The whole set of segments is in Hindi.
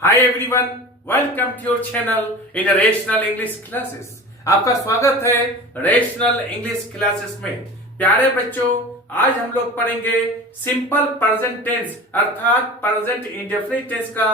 Hi everyone, welcome to your channel in Rational English Classes। आपका स्वागत है रेशनल इंग्लिश क्लासेस में। प्यारे बच्चों, आज हम लोग पढ़ेंगे सिंपल प्रेजेंट टेंस अर्थात प्रेजेंट इंडेफिनिट टेंस का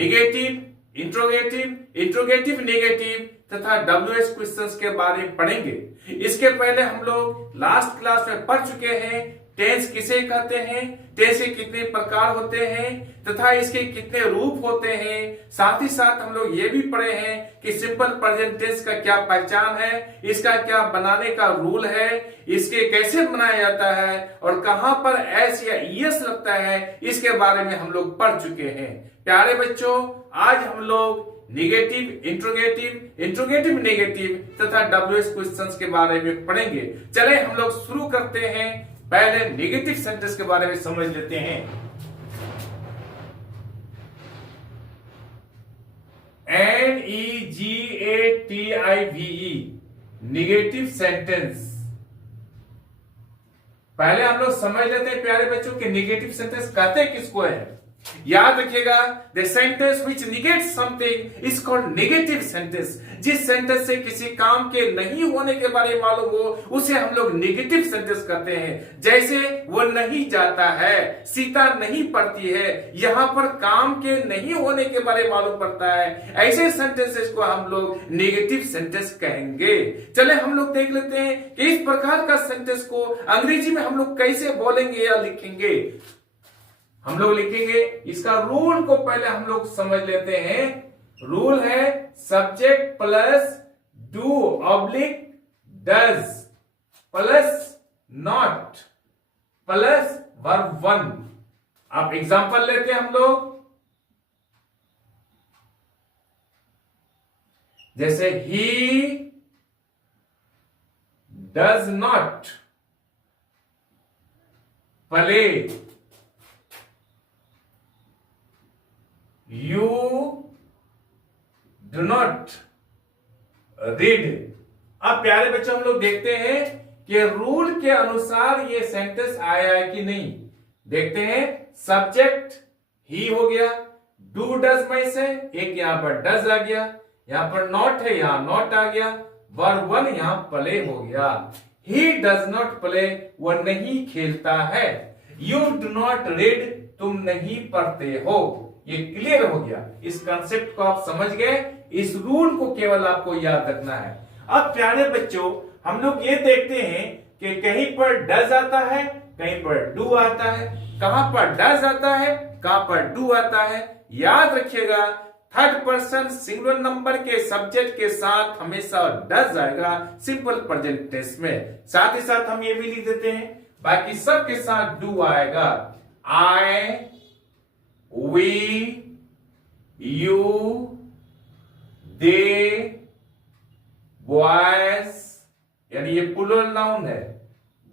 नेगेटिव, इंट्रोगेटिव, इंट्रोगेटिव नेगेटिव तथा WH क्वेश्चंस के बारे में पढ़ेंगे। इसके पहले हम लोग लास्ट क्लास में पढ़ चुके हैं टेंस किसे कहते हैं, टेंस के कितने प्रकार होते हैं तथा इसके कितने रूप होते हैं। साथ ही साथ हम लोग ये भी पढ़े हैं कि सिंपल प्रेजेंट टेंस का क्या पहचान है, इसका क्या बनाने का रूल है, इसके कैसे बनाया जाता है और कहां पर एस या ईएस लगता है, इसके बारे में हम लोग पढ़ चुके हैं। प्यारे बच्चों, आज हम लोग नेगेटिव, इंट्रोगेटिव, इंट्रोगेटिव नेगेटिव तथा WH क्वेश्चंस के बारे में पढ़ेंगे। चले हम लोग शुरू करते हैं। पहले नेगेटिव सेंटेंस के बारे में समझ लेते हैं। NEGATIVE negative sentence. पहले हम लोग समझ लेते हैं प्यारे बच्चों कि नेगेटिव सेंटेंस कहते किसको है। याद रखिएगा, the sentence which negates something is called negative sentence. जिस सेंटेंस से किसी काम के नहीं होने के बारे में मालूम हो उसे हम लोग नेगेटिव सेंटेंस कहते हैं। जैसे वो नहीं जाता है, सीता नहीं पढ़ती है, यहां पर काम के नहीं होने के बारे में मालूम पड़ता है। ऐसे सेंटेंसेस को हम लोग नेगेटिव सेंटेंस कहेंगे। चले हम लोग देख लेते हैं कि इस प्रकार का सेंटेंस को अंग्रेजी में हम लोग कैसे बोलेंगे या लिखेंगे। हम लोग लिखेंगे, इसका रूल को पहले हम लोग समझ लेते हैं। रूल है subject plus do oblique does plus not plus verb one. अब एग्जांपल लेते हैं हम लोग। जैसे he does not play, You do not read। अब प्यारे बच्चों, हम लोग देखते हैं कि रूल के अनुसार ये सेंटेंस आया है कि नहीं। देखते हैं, सब्जेक्ट ही हो गया, डू डज में से एक यहां पर डज आ गया, यहां पर नॉट है, यहां नॉट आ गया, वर्ब वन यहां प्ले हो गया। ही डज नॉट प्ले, वह नहीं खेलता है। यू डू नॉट रीड, तुम नहीं पढ़ते हो। ये क्लियर हो गया। इस कंसेप्ट को आप समझ गए। इस रूल को केवल आपको याद रखना है। अब प्यारे बच्चों, हम लोग ये देखते हैं कि कहीं पर डज आता है, कहीं पर डू आता है। कहां पर डज आता है, कहां पर डू आता है। याद रखिएगा, थर्ड पर्सन सिंगुलर नंबर के सब्जेक्ट के साथ हमेशा डज आएगा सिंपल प्रेजेंट टेंस में। साथ ही साथ हम ये भी लिख देते हैं, बाकी सब के साथ डू आएगा। आई, we, you, they, boys, यानी ये प्लूरल नाउन है,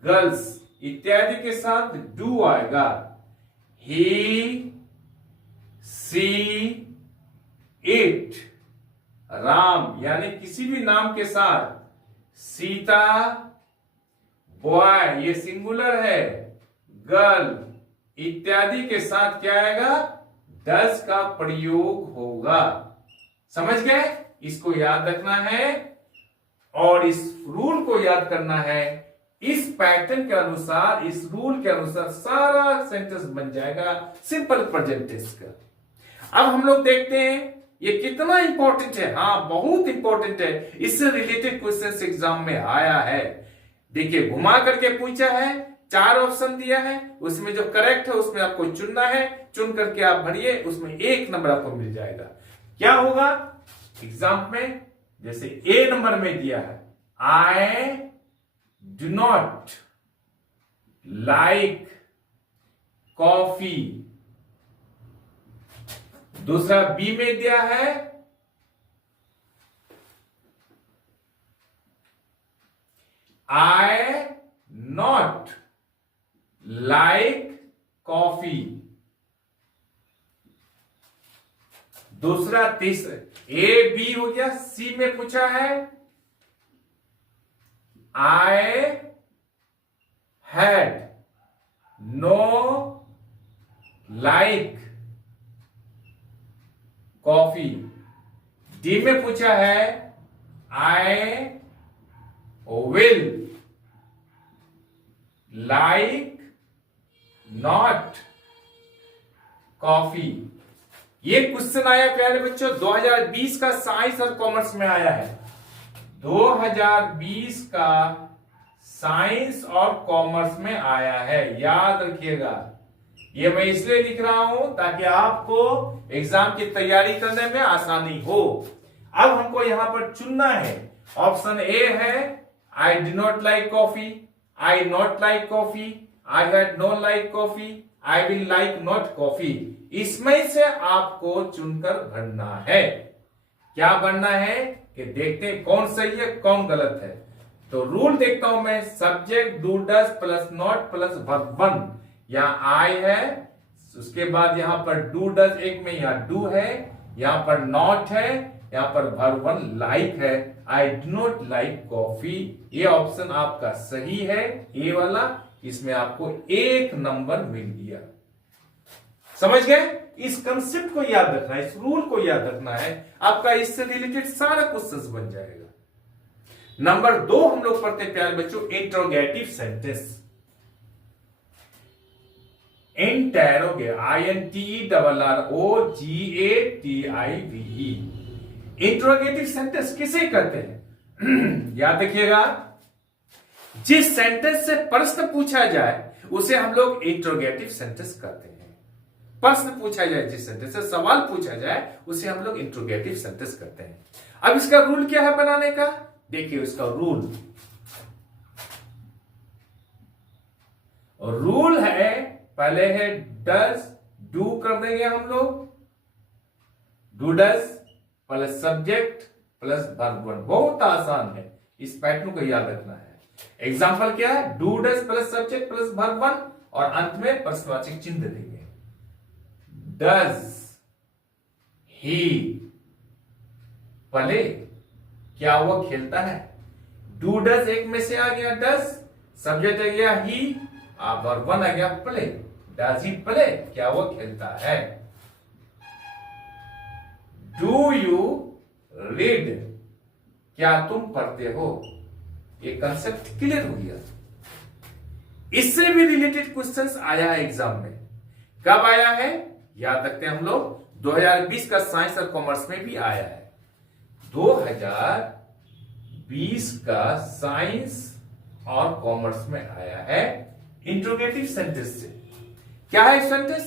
गर्ल्स इत्यादि के साथ डू आएगा। he, she, it, राम यानी किसी भी नाम के साथ, सीता, बॉय ये सिंगुलर है, गर्ल इत्यादि के साथ क्या आएगा, डज का प्रयोग होगा। समझ गए? इसको याद रखना है और इस रूल को याद करना है। इस पैटर्न के अनुसार, इस रूल के अनुसार सारा सेंटेंस बन जाएगा सिंपल प्रेजेंट टेंस का। अब हम लोग देखते हैं ये कितना इंपॉर्टेंट है। हाँ, बहुत इंपॉर्टेंट है। इससे रिलेटेड क्वेश्चन एग्जाम में आया है। देखिए, घुमा करके पूछा है, 4 ऑप्शन दिया है, उसमें जो करेक्ट है उसमें आपको चुनना है, चुन करके आप भरिए, उसमें 1 नंबर आपको मिल जाएगा। क्या होगा एग्जाम में? जैसे ए नंबर में दिया है, I do not like coffee. दूसरा बी में दिया है, आई नॉट लाइक कॉफी। दूसरा, तीसरा ए बी हो गया। सी में पूछा है, I had know like coffee. D में पूछा है I will like not coffee. ये क्वेश्चन आया प्यारे बच्चों 2020 का साइंस और कॉमर्स में आया है। 2020 का साइंस और कॉमर्स में आया है, याद रखिएगा। ये मैं इसलिए लिख रहा हूं ताकि आपको एग्जाम की तैयारी करने में आसानी हो। अब हमको यहां पर चुनना है। ऑप्शन ए है I do not like coffee, I not like coffee, I had know like coffee, I will like not coffee. इसमें से आपको चुनकर भरना है। क्या भरना है कि देखते हैं कौन सही है कौन गलत है। तो रूल देखता हूं मैं, subject do does plus not plus verb one, यहां आई है, उसके बाद यहां पर डू डज एक में यहां डू है, यहां पर नॉट है, यहां पर वर्ब वन लाइक है। I do not like coffee, ये ऑप्शन आपका सही है, ए वाला। इसमें आपको 1 नंबर मिल गया। समझ गए? इस कंसेप्ट को याद रखना है, इस रूल को याद रखना है, आपका इससे रिलेटेड सारा क्वेश्चंस बन जाएगा। नंबर 2 हम लोग पढ़ते हैं प्यारे बच्चों, interrogative sentence. Interrogative, INTERROGATIVE। Interrogative sentence किसे कहते हैं? याद रखिएगा, जिस सेंटेंस से प्रश्न पूछा जाए उसे हम लोग इंट्रोगेटिव सेंटेंस कहते हैं। प्रश्न पूछा जाए, जिस सेंटेंस से सवाल पूछा जाए उसे हम लोग इंट्रोगेटिव सेंटेंस कहते हैं। अब इसका रूल क्या है बनाने का? देखिए इसका रूल है, पहले है डज, डू कर देंगे हम लोग, do does plus subject plus verb one. बहुत आसान है, इस पैटर्न को याद रखना है। एग्जांपल क्या है? Do does plus subject plus verb one और अंत में प्रश्नवाचक चिन्ह देंगे। डज ही प्ले, क्या वो खेलता है? डू डज एक में से आ गया डज, सब्जेक्ट आ गया ही, वर्ब वन आ गया प्ले। डज ही प्ले, क्या वो खेलता है? डू यू रीड, क्या तुम पढ़ते हो? ये कंसेप्ट क्लियर हो गया। इससे भी रिलेटेड क्वेश्चंस आया है एग्जाम में। कब आया है? याद रखते हैं हम लोग, 2020 का साइंस और कॉमर्स में भी आया है। 2020 का साइंस और कॉमर्स में आया है इंट्रोगेटिव सेंटेंस से। क्या है सेंटेंस?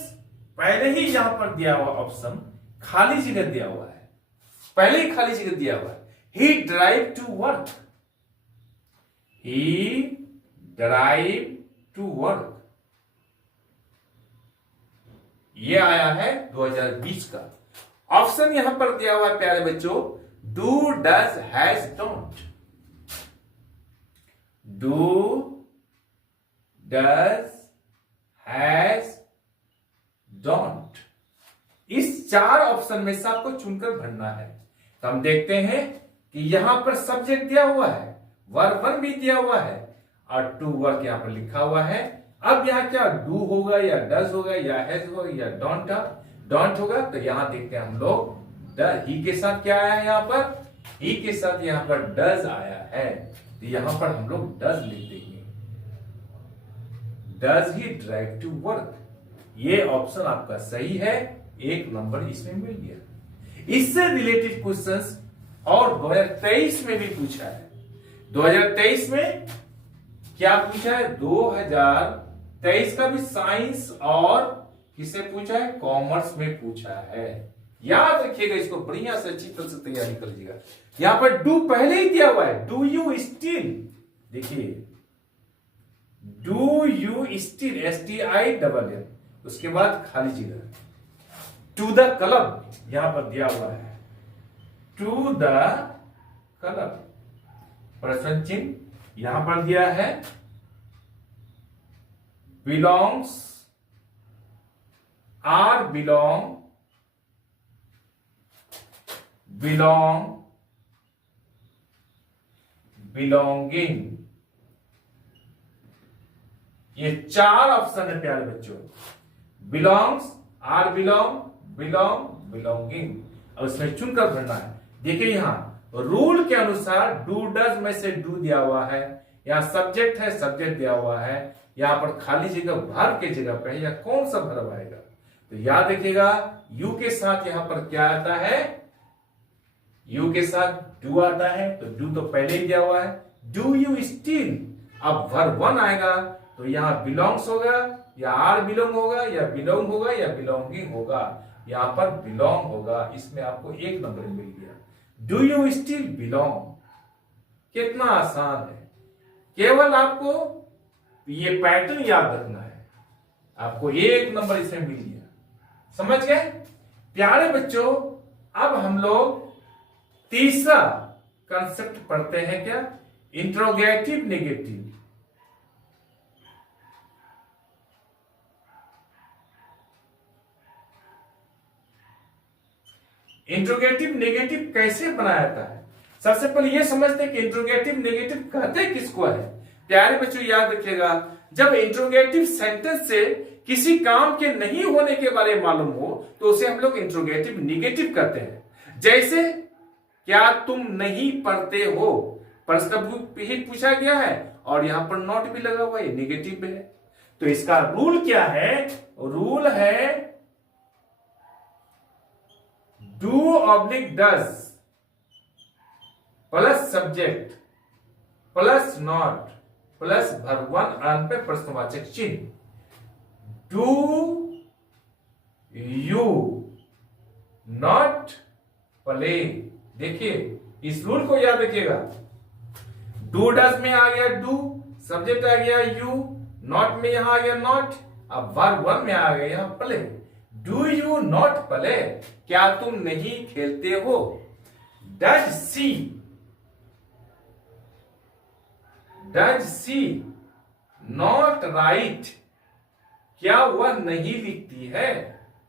पहले ही यहां पर दिया हुआ ऑप्शन खाली जगह दिया हुआ है, पहले ही खाली जगह दिया हुआ है। He drive to work, he drive to work, ये आया है 2020 का। ऑप्शन यहां पर दिया हुआ है प्यारे बच्चों, do does has don't, do does has don't. इस 4 ऑप्शन में से आपको चुनकर भरना है। तो हम देखते हैं कि यहां पर सब्जेक्ट दिया हुआ है, वर्ब वन भी दिया हुआ है और टू वर्क यहां पर लिखा हुआ है। अब यहां क्या डू होगा या डज होगा या हैज होगा या डोंट होगा? तो यहां देखते हैं हम लोग, ही के साथ क्या आया है? यहां पर ही के साथ यहां पर डज आया है, तो यहां पर हम लोग डज लिख देंगे। Does he drive to work, ये ऑप्शन आपका सही है, 1 नंबर इसमें मिल गया। इससे रिलेटेड क्वेश्चंस और 2023 में भी पूछा है। 2023 में क्या पूछा है? 2023 का भी साइंस और किसे पूछा है? कॉमर्स में पूछा है। याद रखिएगा, इसको बढ़िया से अच्छी तरह से तैयारी कर लीजिएगा। यहां पर डू पहले ही दिया हुआ है, डू यू स्टिल, देखिए डू यू स्टिल, STILL, उसके बाद खाली जगह। टू द क्लब यहां पर दिया हुआ है, टू द क्लब, प्रश्न चिन्ह यहां पर दिया है। बिलोंग्स, आर बिलोंग, बिलोंगिंग, ये 4 ऑप्शन है प्यारे बच्चों। Belongs, or belong, belonging. और उसमें चुनकर भरना है। देखिए यहाँ रूल के अनुसार डू डज में से डू दिया हुआ है, यहाँ सब्जेक्ट है, सब्जेक्ट दिया हुआ है, यहाँ पर खाली जगह भर के जगह पे या कौन सा वर्ब आएगा। तो याद रखिएगा यू के साथ यहाँ पर क्या आता है, यू के साथ डू आता है, तो डू तो पहले ही दिया हुआ है। डू यू स्टिल, अब वर्ब 1 आएगा तो यहाँ बिलोंग्स होगा या आर बिलोंग होगा या बिलोंग होगा या बिलोंगिंग होगा, यहाँ पर बिलोंग होगा। इसमें आपको 1 नंबर मिल गया। डू यू स्टिल बिलोंग, कितना आसान है, केवल आपको ये पैटर्न याद रखना है, आपको 1 नंबर इसमें मिल गया। समझ गए प्यारे बच्चों। अब हम लोग तीसरा कंसेप्ट पढ़ते हैं, क्या, इंट्रोगेटिव नेगेटिव। इंट्रोगेटिव नेगेटिव कैसे बनाया जाता है। सबसे पहले यह समझते हैं कि इंट्रोगेटिव नेगेटिव कहते किसको है। प्यारे बच्चों याद रखिएगा, जब इंट्रोगेटिव सेंटेंस से किसी काम के नहीं होने के बारे में मालूम हो तो उसे हम लोग इंट्रोगेटिव नेगेटिव कहते हैं। जैसे क्या तुम नहीं पढ़ते हो, प्रश्न ही पूछा गया है और यहां पर नॉट भी लगा हुआ है, नेगेटिव है। तो इसका रूल क्या है, रूल है do oblique does plus subject plus not plus verb 1 अन पे प्रश्नवाचक चिन्ह। Do you not play. देखिए इस रूल को याद रखिएगा, डू डज में आ गया डू, सब्जेक्ट आ गया यू, नॉट में यहां आ गया नॉट, अब वर्ब 1 में आ गया यहां play. Do you not play, क्या तुम नहीं खेलते हो। डज सी नॉट राइट, क्या वह नहीं लिखती है।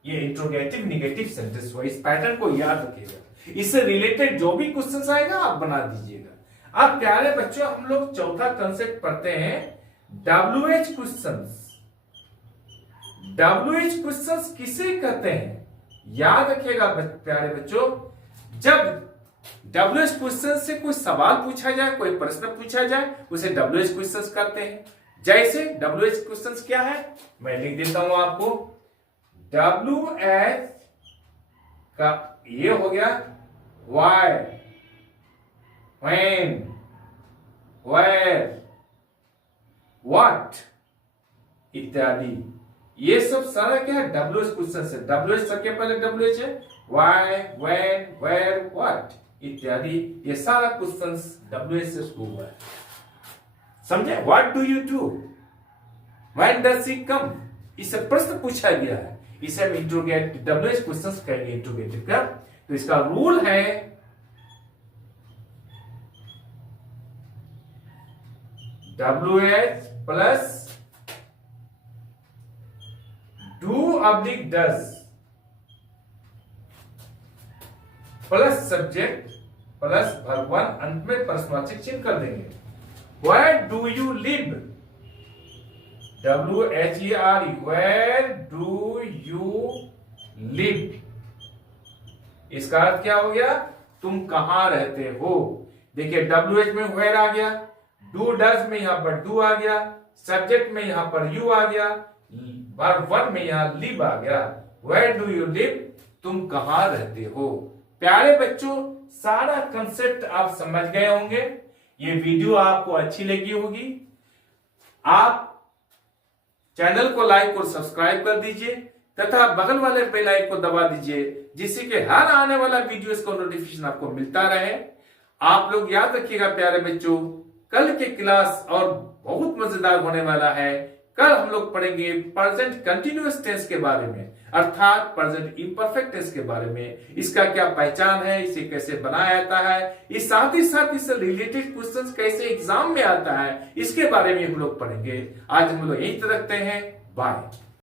ये इंट्रोगेटिव नेगेटिव सेंटेंस हुआ। इस पैटर्न को याद रखिएगा, इससे रिलेटेड जो भी क्वेश्चन आएगा आप बना दीजिएगा। अब प्यारे बच्चों हम लोग चौथा कंसेप्ट पढ़ते हैं, WH क्वेश्चंस। WH क्वेश्चंस किसे कहते हैं, याद रखिएगा प्यारे बच्चों, जब WH क्वेश्चन से कोई सवाल पूछा जाए, कोई प्रश्न पूछा जाए, उसे WH क्वेश्चंस कहते हैं। जैसे WH क्वेश्चंस क्या है, मैं लिख देता हूं आपको। WH का ये हो गया why, when, where, what इत्यादि। ये सब सारा क्या है, WH क्वेश्चन है। WH सबके पहले WH है, why, when, where, what इत्यादि। ये सारा क्वेश्चन WH से शुरू हुआ है, समझे। What do you do, when does he come, इससे प्रश्न पूछा गया है, इसे हम इंट्रोगेटिव WH क्वेश्चन कहेंगे इंट्रोगेटिव का। तो इसका रूल है WH plus do oblique does plus subject plus verb 1 अंत में प्रश्नवाचक चिन्ह कर देंगे। Where do you live, WHERE, where do you live, इसका अर्थ क्या हो गया, तुम कहां रहते हो। देखिए WH में where आ गया, डू डज में यहां पर डू आ गया, सब्जेक्ट में यहां पर यू आ गया, वर्ब 1 में यहां लिव आ गया। Where do you live, तुम कहां रहते हो। प्यारे बच्चों सारा कंसेप्ट आप समझ गए होंगे। ये वीडियो आपको अच्छी लगी होगी। आप चैनल को लाइक और सब्सक्राइब कर दीजिए तथा बगल वाले बेल आइकन को दबा दीजिए, जिससे कि हर आने वाला वीडियोस का नोटिफिकेशन आपको मिलता रहे। आप लोग याद रखिएगा प्यारे बच्चों, कल के क्लास और बहुत मजेदार होने वाला है। कल हम लोग पढ़ेंगे प्रेजेंट कंटिन्यूअस टेंस के बारे में, अर्थात प्रेजेंट इम्परफेक्ट टेंस के बारे में। इसका क्या पहचान है, इसे कैसे बनाया जाता है, इस साथ ही साथ इससे रिलेटेड क्वेश्चंस कैसे एग्जाम में आता है, इसके बारे में हम लोग पढ़ेंगे। आज हम लोग यहीं तक रखते हैं, बाय।